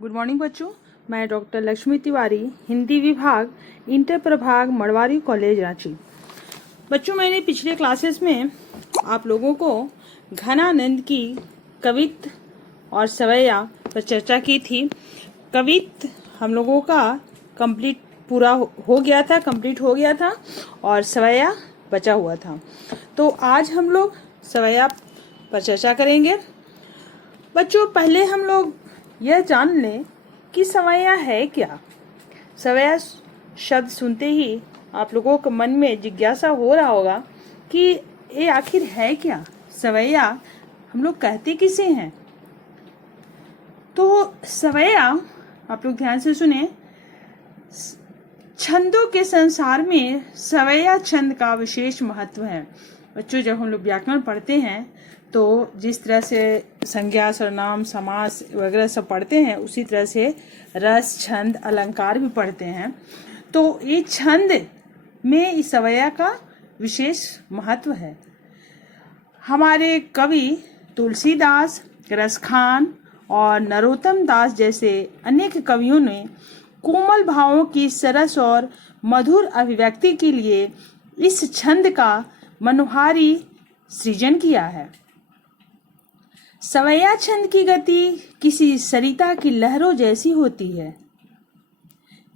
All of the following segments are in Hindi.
गुड मॉर्निंग बच्चों। मैं डॉक्टर लक्ष्मी तिवारी, हिंदी विभाग, इंटर प्रभाग, मड़वारी कॉलेज, रांची। बच्चों, मैंने पिछले क्लासेस में आप लोगों को घनानंद की कवित्त और सवैया पर चर्चा की थी। कवित्त हम लोगों का कंप्लीट हो गया था और सवैया बचा हुआ था। तो आज हम लोग सवैया पर चर्चा करेंगे। बच्चों, पहले हम लोग यह जान लें कि सवैया है क्या। सवैया शब्द सुनते ही आप लोगों के मन में जिज्ञासा हो रहा होगा कि ये आखिर है क्या। सवैया हम लोग कहते किसे हैं। तो सवैया, आप लोग ध्यान से सुने, छंदों के संसार में सवैया छंद का विशेष महत्व है। बच्चों, जब हम लोग व्याकरण पढ़ते हैं तो जिस तरह से संज्ञा, सर्वनाम, समास वगैरह सब पढ़ते हैं, उसी तरह से रस, छंद, अलंकार भी पढ़ते हैं। तो ये छंद में इस सवैया का विशेष महत्व है। हमारे कवि तुलसीदास, रसखान और नरोत्तम दास जैसे अनेक कवियों ने कोमल भावों की सरस और मधुर अभिव्यक्ति के लिए इस छंद का मनोहारी सृजन किया है। सवैया छंद की गति किसी सरिता की लहरों जैसी होती है,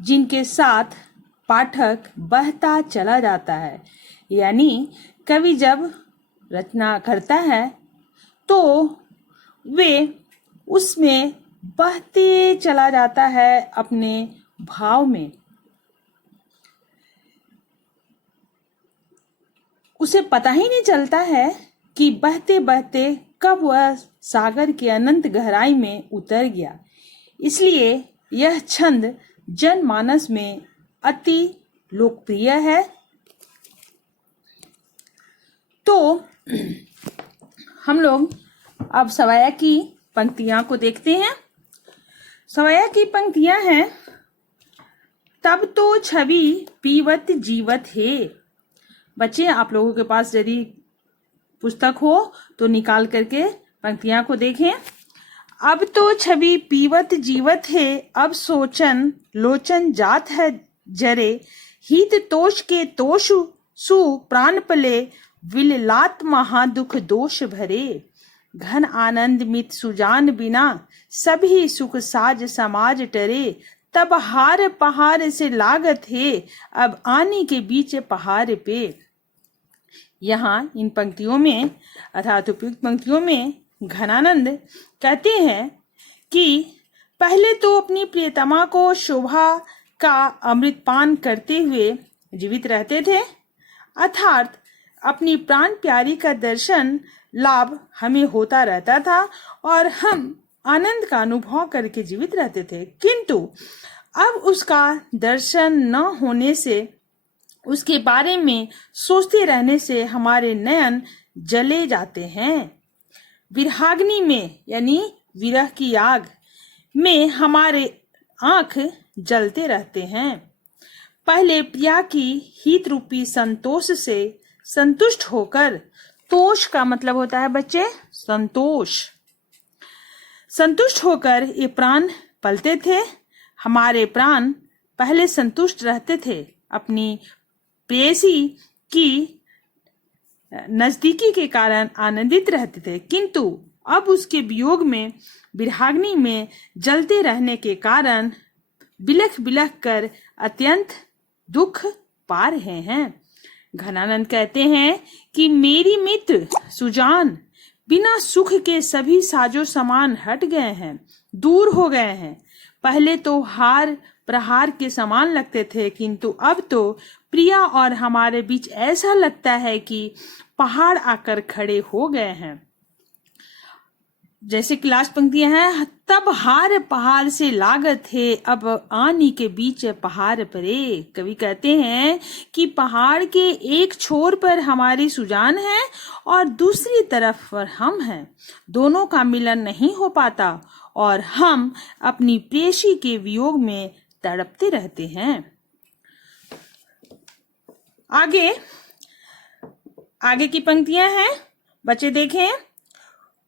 जिनके साथ पाठक बहता चला जाता है। यानी कवि जब रचना करता है तो वे उसमें बहते चला जाता है अपने भाव में। उसे पता ही नहीं चलता है कि बहते बहते कब वह सागर की अनंत गहराई में उतर गया। इसलिए यह छंद जनमानस में अति लोकप्रिय है। तो हम लोग अब सवैया की पंक्तियां को देखते हैं। सवैया की पंक्तियां हैं, तब तो छवि पीवत जीवत है। बच्चे, आप लोगों के पास यदि पुस्तक हो तो निकाल करके पंक्तियां को देखें। अब तो छवि पीवत जीवत है, अब सोचन लोचन जात है जरे। हित तोष के तोषु सु प्राण पले, विललात महा दुख दोष भरे। घन आनंद मित सुजान बिना, सभी सुख साज समाज टरे। तब हार पहाड़ से लागत है, अब आने के बीच पहाड़ पे। यहाँ इन पंक्तियों में अर्थात उपयुक्त पंक्तियों में घनानंद कहते हैं कि पहले तो अपनी प्रियतमा को शोभा का अमृतपान करते हुए जीवित रहते थे, अर्थात अपनी प्राण प्यारी का दर्शन लाभ हमें होता रहता था और हम आनंद का अनुभव करके जीवित रहते थे। किंतु अब उसका दर्शन न होने से, उसके बारे में सोचते रहने से हमारे नयन जले जाते हैं। विरहाग्नि में यानी विरह की आग में हमारे आंख जलते रहते हैं। पहले प्रिया की हित रूपी संतोष से संतुष्ट होकर, तोष का मतलब होता है बच्चे संतोष, संतुष्ट होकर ये प्राण पलते थे। हमारे प्राण पहले संतुष्ट रहते थे, अपनी प्रेयसी की नजदीकी के कारण आनंदित रहते थे, किंतु अब उसके वियोग में, विरहाग्नि में जलते रहने के कारण बिलख बिलख कर अत्यंत दुख पा रहे हैं। घनानंद कहते हैं कि मेरी मित्र सुजान बिना सुख के सभी साजो सामान हट गए हैं, दूर हो गए हैं। पहले तो हार प्रहार के समान लगते थे, किंतु अब तो प्रिया और हमारे बीच ऐसा लगता है कि पहाड़ आकर खड़े हो गए हैं। जैसे कि लास्ट पंक्तियां हैं, तब हार पहाड़ से लागत है, अब आनी के बीच पहाड़ परे। कवि कहते हैं कि पहाड़ के एक छोर पर हमारी सुजान है और दूसरी तरफ पर हम हैं। दोनों का मिलन नहीं हो पाता और हम अपनी प्रेयसी के वियोग में तड़पते रहते हैं। आगे की पंक्तियां हैं, बच्चे देखें।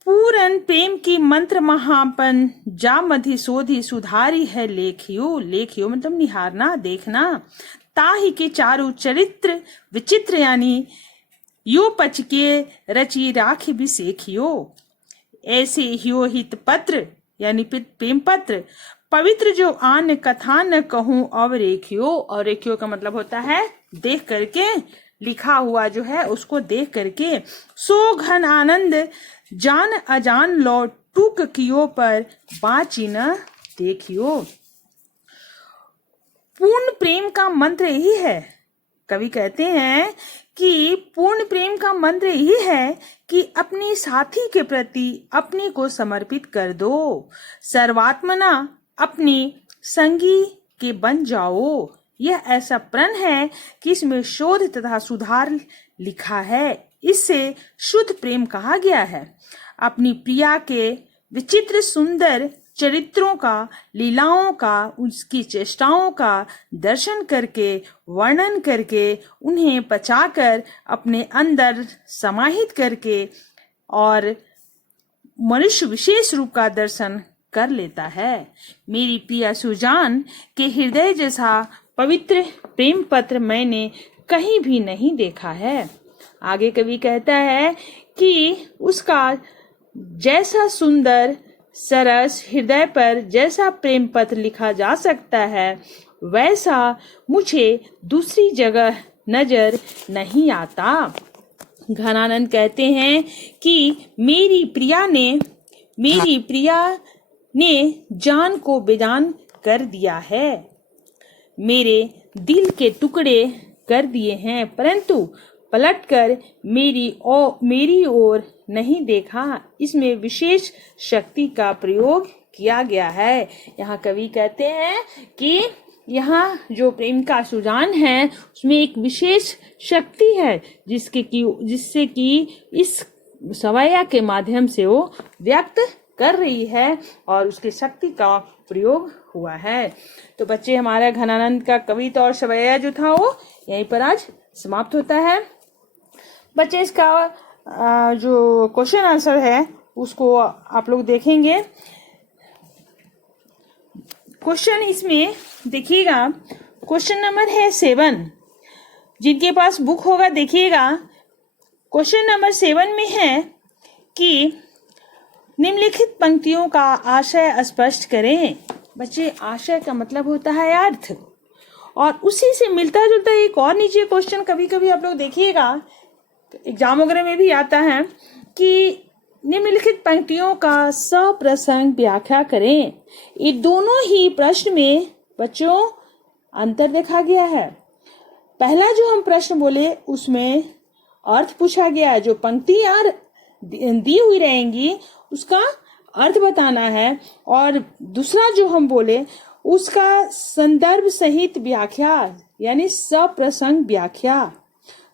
पूरन प्रेम की मंत्र महापन जा मधि सोधी सुधारी है लेखियो। लेखियो मतलब निहारना, देखना। ताहि के चारु चरित्र विचित्र यानी यो पच के रची राख भी सेखियो। ऐसे हियो हित पत्र यानी प्रेम पत्र पवित्र जो आन कथा न कहूं अवरेखियो। अवरेखियो का मतलब होता है देख करके, लिखा हुआ जो है उसको देख करके। सो घन आनंद जान अजान लो टूक कियो पर बाची न देखियो। पूर्ण प्रेम का मंत्र यही है। कवि कहते हैं कि पूर्ण प्रेम का मंत्र यही है कि अपने साथी के प्रति अपने को समर्पित कर दो। सर्वात्मना अपने संगी के बन जाओ। यह ऐसा प्रण है कि इसमें शोध तथा सुधार लिखा है। इससे शुद्ध प्रेम कहा गया है। अपनी प्रिया के विचित्र सुंदर चरित्रों का, लीलाओं का, उसकी चेष्टाओं का दर्शन करके, वर्णन करके, उन्हें पचाकर अपने अंदर समाहित करके और मनुष्य विशेष रूप का दर्शन कर लेता है। मेरी प्रिया सुजान के हृदय जैसा पवित्र प्रेम पत्र मैंने कहीं भी नहीं देखा है। आगे कवि कहता है कि उसका जैसा सुंदर सरस हृदय पर जैसा प्रेम पत्र लिखा जा सकता है वैसा मुझे दूसरी जगह नजर नहीं आता। घनानंद कहते हैं कि मेरी प्रिया ने जान को बेजान कर दिया है, मेरे दिल के टुकड़े कर दिए हैं, परंतु पलटकर मेरी ओर नहीं देखा। इसमें विशेष शक्ति का प्रयोग किया गया है। यहाँ कवि कहते हैं कि यहाँ जो प्रेम का सुजान है उसमें एक विशेष शक्ति है जिससे कि इस सवैया के माध्यम से वो व्यक्त कर रही है और उसकी शक्ति का प्रयोग हुआ है। तो बच्चे, हमारा घनानंद का कविता और सवैया जो था वो यहीं पर आज समाप्त होता है। बच्चे, इसका जो क्वेश्चन आंसर है उसको आप लोग देखेंगे। क्वेश्चन इसमें देखिएगा, क्वेश्चन नंबर है 7। जिनके पास बुक होगा देखिएगा। क्वेश्चन नंबर 7 में है कि निम्नलिखित पंक्तियों का आशय स्पष्ट करें। बच्चे, आशय का मतलब होता है अर्थ, और उसी से मिलता जुलता एक और नीचे क्वेश्चन कभी कभी आप लोग देखिएगा, एग्जाम वगैरह में भी आता है कि निम्नलिखित पंक्तियों का सप्रसंग व्याख्या करें। ये दोनों ही प्रश्न में बच्चों अंतर देखा गया है। पहला जो हम प्रश्न बोले उसमें अर्थ पूछा गया, जो पंक्तियां दी हुई रहेंगी उसका अर्थ बताना है, और दूसरा जो हम बोले उसका संदर्भ सहित व्याख्या यानी सप्रसंग व्याख्या,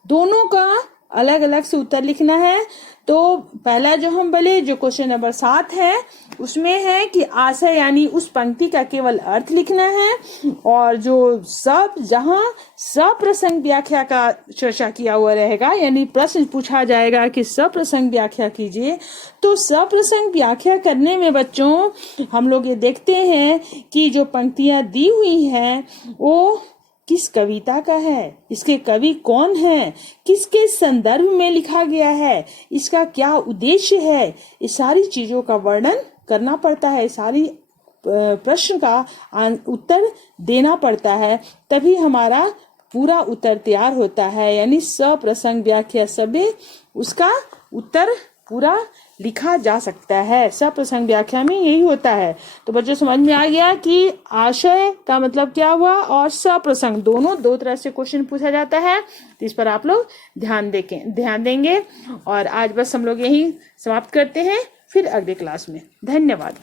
दोनों का अलग अलग से उत्तर लिखना है। तो पहला जो हम बोले जो क्वेश्चन नंबर 7 है उसमें है कि आशय यानी उस पंक्ति का केवल अर्थ लिखना है, और जो जहां सप्रसंग व्याख्या का चर्चा किया हुआ रहेगा यानी प्रश्न पूछा जाएगा कि सप्रसंग व्याख्या कीजिए, तो सप्रसंग व्याख्या करने में बच्चों हम लोग ये देखते हैं कि जो पंक्तियां दी हुई हैं वो किस कविता का है, इसके कवि कौन है, किसके संदर्भ में लिखा गया है, इसका क्या उद्देश्य है, ये सारी चीजों का वर्णन करना पड़ता है, सारी प्रश्न का उत्तर देना पड़ता है, तभी हमारा पूरा उत्तर तैयार होता है। यानी सप्रसंग व्याख्या सभ्य उसका उत्तर पूरा लिखा जा सकता है। सप्रसंग व्याख्या में यही होता है। तो बच्चों, समझ में आ गया कि आशय का मतलब क्या हुआ और सप्रसंग दोनों दो तरह से क्वेश्चन पूछा जाता है। तो इस पर आप लोग ध्यान देंगे। और आज बस हम लोग यही समाप्त करते हैं, फिर अगले क्लास में। धन्यवाद।